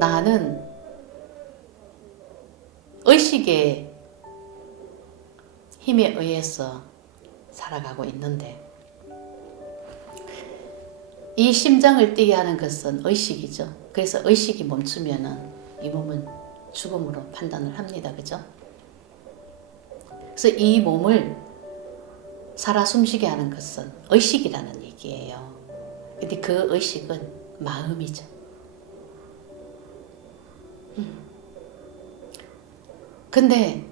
나는 의식의 힘에 의해서 살아가고 있는데 이 심장을 뛰게 하는 것은 의식이죠. 그래서 의식이 멈추면은 이 몸은 죽음으로 판단을 합니다. 그죠? 그래서 이 몸을 살아 숨쉬게 하는 것은 의식이라는 얘기예요. 근데 그 의식은 마음이죠. 근데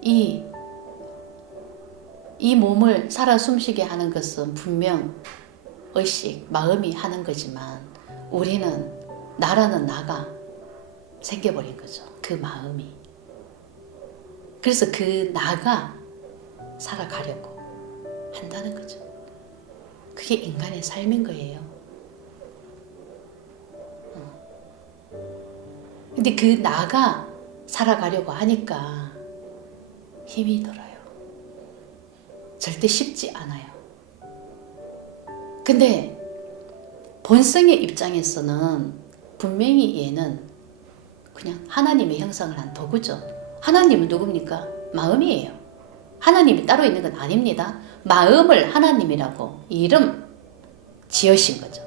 이, 이 몸을 살아 숨쉬게 하는 것은 분명 의식, 마음이 하는 거지만 우리는 나라는 나가 생겨버린 거죠. 그 마음이. 그래서 그 나가 살아가려고 한다는 거죠. 그게 인간의 삶인 거예요. 근데 그 나가 살아가려고 하니까 힘이 들어요. 절대 쉽지 않아요. 근데 본성의 입장에서는 분명히 얘는 그냥 하나님의 형상을 한 도구죠. 하나님은 누굽니까? 마음이에요. 하나님이 따로 있는 건 아닙니다. 마음을 하나님이라고 이름 지으신 거죠.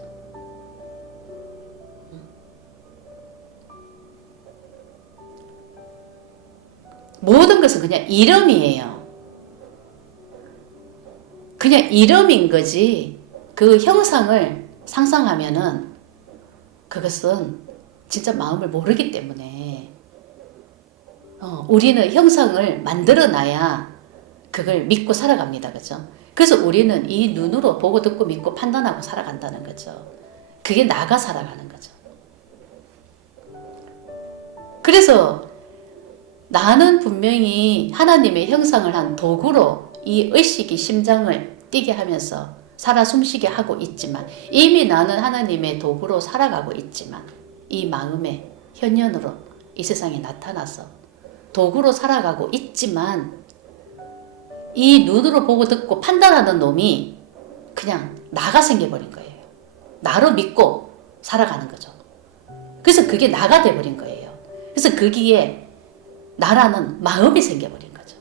모든 것은 그냥 이름이에요. 그냥 이름인 거지. 그 형상을 상상하면은 그것은 진짜 마음을 모르기 때문에 어, 우리는 형상을 만들어 놔야 그걸 믿고 살아갑니다. 그죠? 그래서 우리는 이 눈으로 보고 듣고 믿고 판단하고 살아간다는 거죠. 그게 나가 살아가는 거죠. 그래서 나는 분명히 하나님의 형상을 한 도구로 이 의식이 심장을 뛰게 하면서 살아 숨쉬게 하고 있지만 이미 나는 하나님의 도구로 살아가고 있지만 이 마음의 현현으로 이 세상에 나타나서 도구로 살아가고 있지만 이 눈으로 보고 듣고 판단하는 놈이 그냥 나가 생겨버린 거예요. 나로 믿고 살아가는 거죠. 그래서 그게 나가 돼버린 거예요. 그래서 거기에 나라는 마음이 생겨버린 거죠.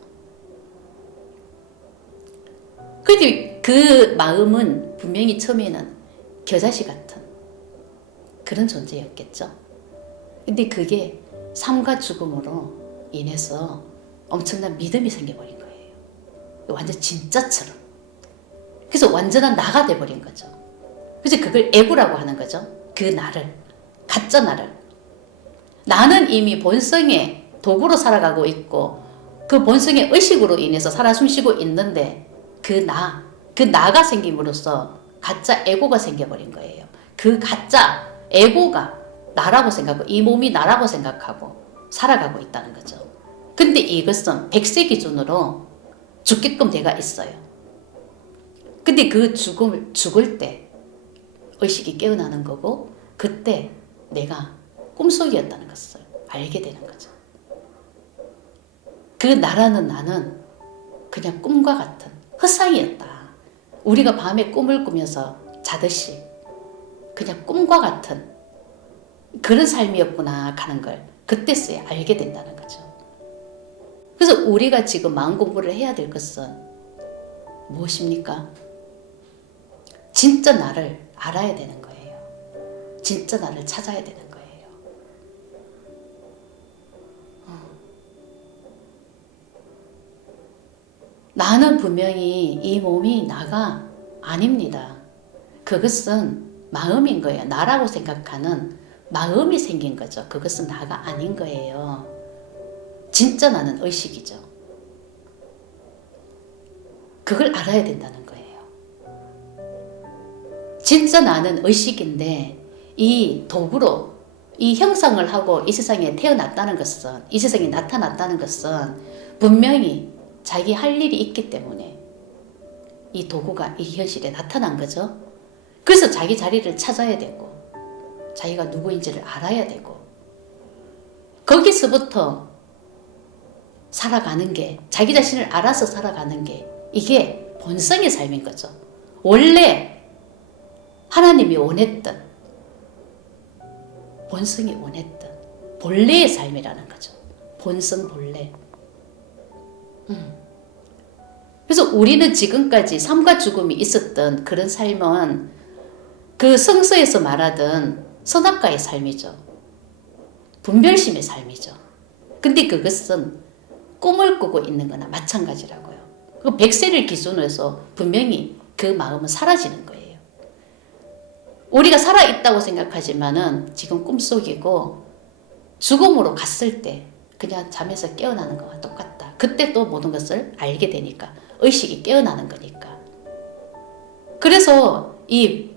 근데 그 마음은 분명히 처음에는 겨자씨 같은 그런 존재였겠죠. 근데 그게 삶과 죽음으로 인해서 엄청난 믿음이 생겨버린 거예요. 완전 진짜처럼. 그래서 완전한 나가 돼버린 거죠. 그래서 그걸 애구라고 하는 거죠. 그 나를. 가짜 나를. 나는 이미 본성의 도구로 살아가고 있고 그 본성의 의식으로 인해서 살아 숨쉬고 있는데 그 나, 그 나가 생김으로써 가짜 에고가 생겨버린 거예요. 그 가짜 에고가 나라고 생각하고 이 몸이 나라고 생각하고 살아가고 있다는 거죠. 근데 이것은 백세 기준으로 죽게끔 돼가 있어요. 근데 그 죽음, 죽을 때 의식이 깨어나는 거고 그때 내가 꿈속이었다는 것을 알게 되는 거죠. 그 나라는 나는 그냥 꿈과 같은 헛상이었다. 우리가 밤에 꿈을 꾸면서 자듯이 그냥 꿈과 같은 그런 삶이었구나 하는 걸 그때서야 알게 된다는 거죠. 그래서 우리가 지금 마음 공부를 해야 될 것은 무엇입니까? 진짜 나를 알아야 되는 거예요. 진짜 나를 찾아야 되는 거예요. 나는 분명히 이 몸이 나가 아닙니다. 그것은 마음인 거예요. 나라고 생각하는 마음이 생긴 거죠. 그것은 나가 아닌 거예요. 진짜 나는 의식이죠. 그걸 알아야 된다는 거예요. 진짜 나는 의식인데 이 도구로 이 형상을 하고 이 세상에 태어났다는 것은 이 세상에 나타났다는 것은 분명히 자기 할 일이 있기 때문에 이 도구가 이 현실에 나타난 거죠. 그래서 자기 자리를 찾아야 되고 자기가 누구인지를 알아야 되고 거기서부터 살아가는 게 자기 자신을 알아서 살아가는 게 이게 본성의 삶인 거죠. 원래 하나님이 원했던 본성이 원했던 본래의 삶이라는 거죠. 본성 본래. 음. 그래서 우리는 지금까지 삶과 죽음이 있었던 그런 삶은 그 성서에서 말하던 선악과의 삶이죠. 분별심의 삶이죠. 근데 그것은 꿈을 꾸고 있는 거나 마찬가지라고요. 그 백세를 기준으로 해서 분명히 그 마음은 사라지는 거예요. 우리가 살아있다고 생각하지만은 지금 꿈속이고 죽음으로 갔을 때 그냥 잠에서 깨어나는 것과 똑같다. 그때 또 모든 것을 알게 되니까 의식이 깨어나는 거니까. 그래서 이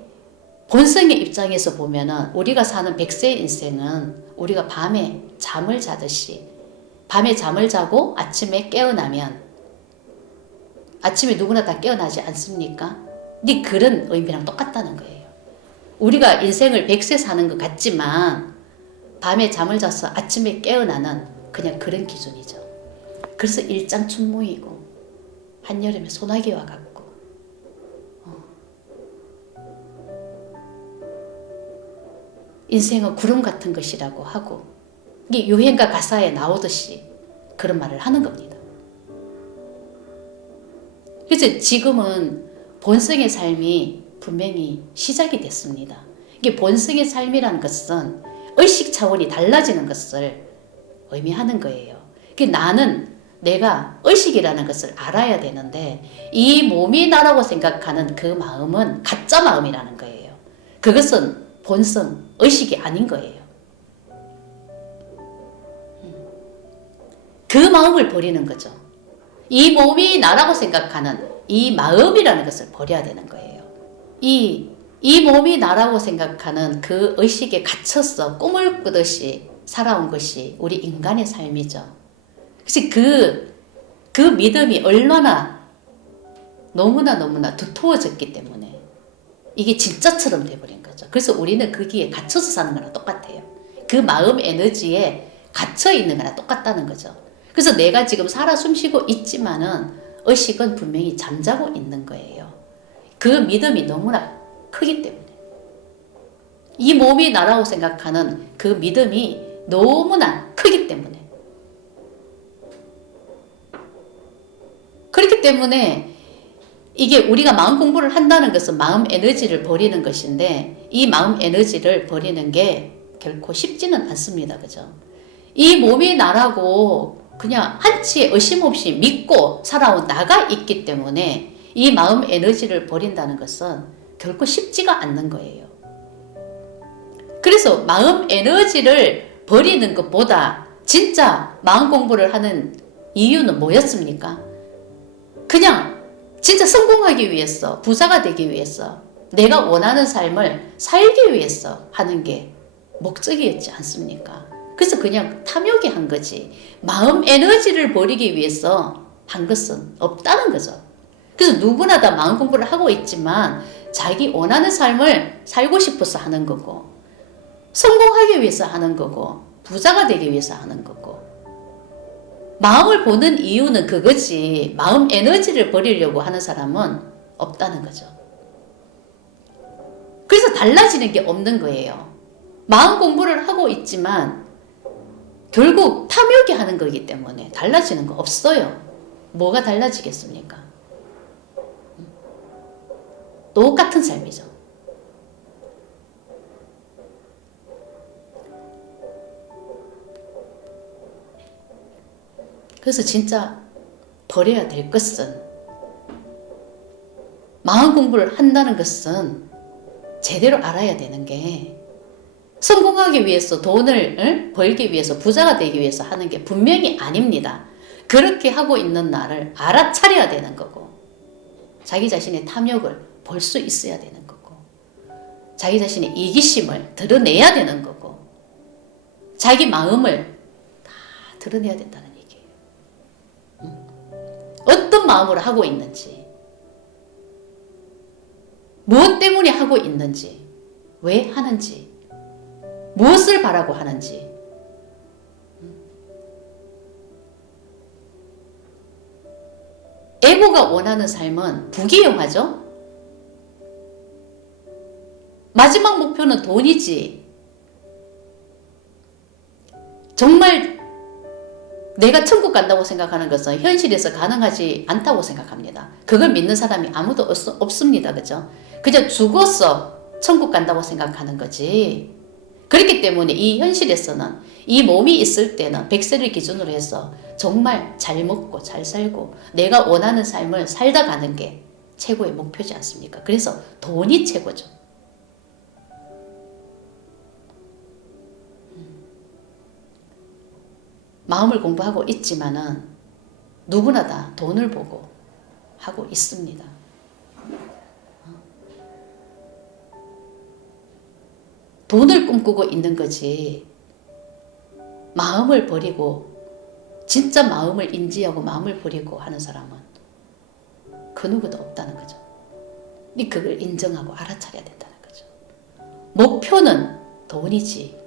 본성의 입장에서 보면은 우리가 사는 백세 인생은 우리가 밤에 잠을 자듯이 밤에 잠을 자고 아침에 깨어나면 아침에 누구나 다 깨어나지 않습니까? 네 그런 의미랑 똑같다는 거예요. 우리가 인생을 백세 사는 것 같지만 밤에 잠을 자서 아침에 깨어나는 그냥 그런 기준이죠. 그래서 일장춘몽이고 한여름에 소나기와 같고 어. 인생은 구름 같은 것이라고 하고 이게 유행가 가사에 나오듯이 그런 말을 하는 겁니다. 그래서 지금은 본성의 삶이 분명히 시작이 됐습니다. 이게 본성의 삶이라는 것은 의식 차원이 달라지는 것을 의미하는 거예요. 나는 내가 의식이라는 것을 알아야 되는데 이 몸이 나라고 생각하는 그 마음은 가짜 마음이라는 거예요. 그것은 본성, 의식이 아닌 거예요. 그 마음을 버리는 거죠. 이 몸이 나라고 생각하는 이 마음이라는 것을 버려야 되는 거예요. 이, 이 몸이 나라고 생각하는 그 의식에 갇혀서 꿈을 꾸듯이 살아온 것이 우리 인간의 삶이죠. 그래서 그, 그 믿음이 얼마나 너무나 너무나 두터워졌기 때문에 이게 진짜처럼 돼버린 거죠. 그래서 우리는 거기에 갇혀서 사는 거랑 똑같아요. 그 마음 에너지에 갇혀 있는 거랑 똑같다는 거죠. 그래서 내가 지금 살아 숨쉬고 있지만은 의식은 분명히 잠자고 있는 거예요. 그 믿음이 너무나 크기 때문에. 이 몸이 나라고 생각하는 그 믿음이 너무나 크기 때문에. 그렇기 때문에 이게 우리가 마음 공부를 한다는 것은 마음 에너지를 버리는 것인데 이 마음 에너지를 버리는 게 결코 쉽지는 않습니다. 그죠? 이 몸이 나라고 그냥 한치의 의심 없이 믿고 살아온 나가 있기 때문에 이 마음 에너지를 버린다는 것은 결코 쉽지가 않는 거예요. 그래서 마음 에너지를 버리는 것보다 진짜 마음 공부를 하는 이유는 뭐였습니까? 그냥 진짜 성공하기 위해서, 부자가 되기 위해서, 내가 원하는 삶을 살기 위해서 하는 게 목적이었지 않습니까? 그래서 그냥 탐욕이 한 거지. 마음 에너지를 버리기 위해서 한 것은 없다는 거죠. 그래서 누구나 다 마음 공부를 하고 있지만 자기 원하는 삶을 살고 싶어서 하는 거고 성공하기 위해서 하는 거고 부자가 되기 위해서 하는 거고 마음을 보는 이유는 그거지 마음 에너지를 버리려고 하는 사람은 없다는 거죠. 그래서 달라지는 게 없는 거예요. 마음 공부를 하고 있지만 결국 탐욕이 하는 거기 때문에 달라지는 거 없어요. 뭐가 달라지겠습니까? 똑같은 삶이죠. 그래서 진짜 버려야 될 것은 마음 공부를 한다는 것은 제대로 알아야 되는 게 성공하기 위해서 돈을 응? 벌기 위해서 부자가 되기 위해서 하는 게 분명히 아닙니다. 그렇게 하고 있는 나를 알아차려야 되는 거고 자기 자신의 탐욕을 볼 수 있어야 되는 거고 자기 자신의 이기심을 드러내야 되는 거고 자기 마음을 다 드러내야 된다는 얘기예요. 응? 어떤 마음으로 하고 있는지 무엇 때문에 하고 있는지 왜 하는지 무엇을 바라고 하는지. 에고가 원하는 삶은 부귀영화죠. 마지막 목표는 돈이지. 정말 내가 천국 간다고 생각하는 것은 현실에서 가능하지 않다고 생각합니다. 그걸 믿는 사람이 아무도 없, 없습니다. 그죠? 그저 죽어서 천국 간다고 생각하는 거지. 그렇기 때문에 이 현실에서는 이 몸이 있을 때는 백세를 기준으로 해서 정말 잘 먹고 잘 살고 내가 원하는 삶을 살다 가는 게 최고의 목표지 않습니까? 그래서 돈이 최고죠. 마음을 공부하고 있지만은 누구나 다 돈을 보고 하고 있습니다. 돈을 꿈꾸고 있는 거지. 마음을 버리고 진짜 마음을 인지하고 마음을 버리고 하는 사람은 그 누구도 없다는 거죠. 이 그걸 인정하고 알아차려야 된다는 거죠. 목표는 돈이지.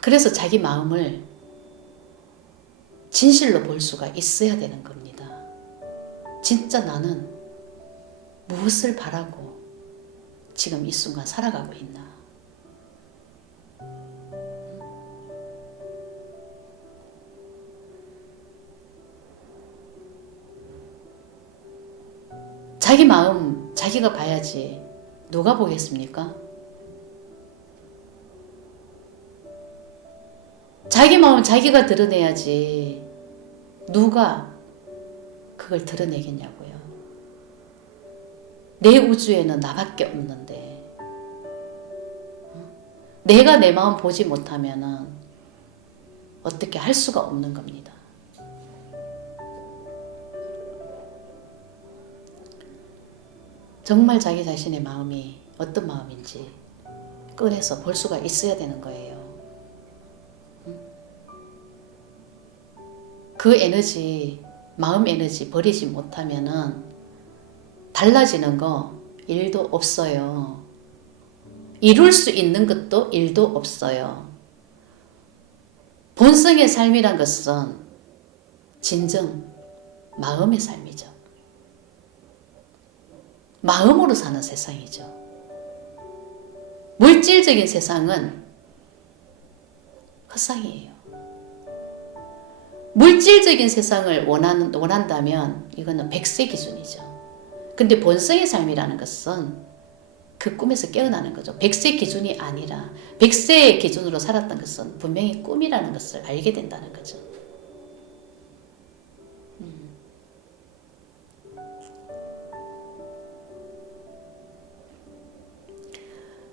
그래서 자기 마음을 진실로 볼 수가 있어야 되는 겁니다. 진짜 나는 무엇을 바라고 지금 이 순간 살아가고 있나? 자기 마음 자기가 봐야지 누가 보겠습니까? 자기 마음 자기가 드러내야지 누가 그걸 드러내겠냐고요. 내 우주에는 나밖에 없는데 내가 내 마음 보지 못하면은 어떻게 할 수가 없는 겁니다. 정말 자기 자신의 마음이 어떤 마음인지 꺼내서 볼 수가 있어야 되는 거예요. 그 에너지, 마음 에너지 버리지 못하면은 달라지는 거 일도 없어요. 이룰 수 있는 것도 일도 없어요. 본성의 삶이란 것은 진정 마음의 삶이죠. 마음으로 사는 세상이죠. 물질적인 세상은 헛상이에요. 물질적인 세상을 원하는, 원한다면 이거는 백세 기준이죠. 근데 본성의 삶이라는 것은 그 꿈에서 깨어나는 거죠. 백세 기준이 아니라 백세의 기준으로 살았던 것은 분명히 꿈이라는 것을 알게 된다는 거죠. 음.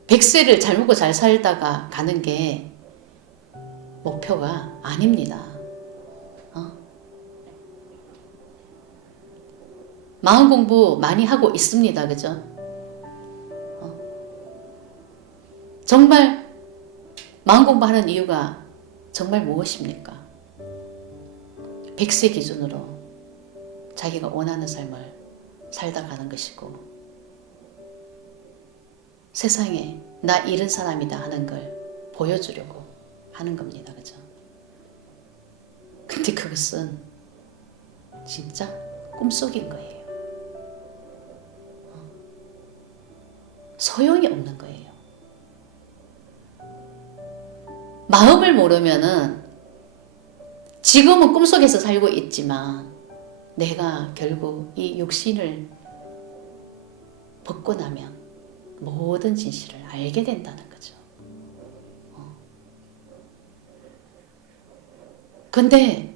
백세를 잘 먹고 잘 살다가 가는 게 목표가 아닙니다. 마음 공부 많이 하고 있습니다. 그죠? 어? 정말 마음 공부하는 이유가 정말 무엇입니까? 백세 기준으로 자기가 원하는 삶을 살다 가는 것이고 세상에 나 이런 사람이다 하는 걸 보여주려고 하는 겁니다. 그죠? 근데 그것은 진짜 꿈속인 거예요. 소용이 없는 거예요. 마음을 모르면은 지금은 꿈속에서 살고 있지만 내가 결국 이 육신을 벗고 나면 모든 진실을 알게 된다는 거죠. 어. 근데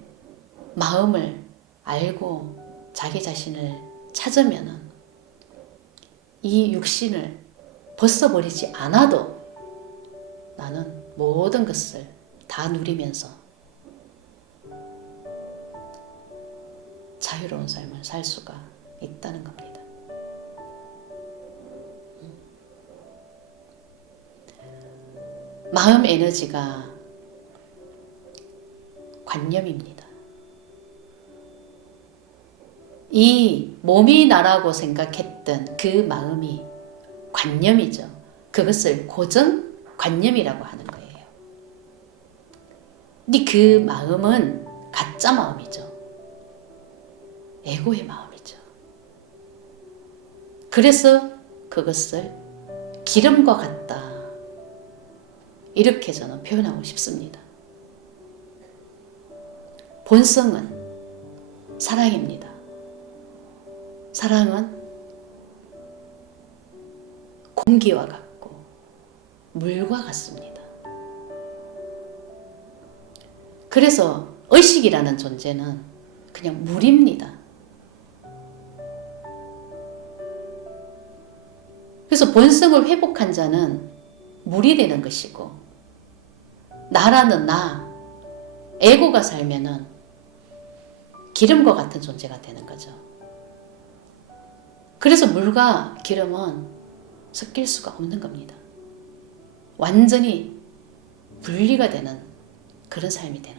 마음을 알고 자기 자신을 찾으면은 이 육신을 벗어버리지 않아도 나는 모든 것을 다 누리면서 자유로운 삶을 살 수가 있다는 겁니다. 마음 에너지가 관념입니다. 이 몸이 나라고 생각했던 그 마음이 관념이죠. 그것을 고정 관념이라고 하는 거예요. 근데 그 마음은 가짜 마음이죠. 에고의 마음이죠. 그래서 그것을 기름과 같다. 이렇게 저는 표현하고 싶습니다. 본성은 사랑입니다. 사랑은 공기와 같고 물과 같습니다. 그래서 의식이라는 존재는 그냥 물입니다. 그래서 본성을 회복한 자는 물이 되는 것이고 나라는 나, 에고가 살면은 기름과 같은 존재가 되는 거죠. 그래서 물과 기름은 섞일 수가 없는 겁니다. 완전히 분리가 되는 그런 삶이 되는.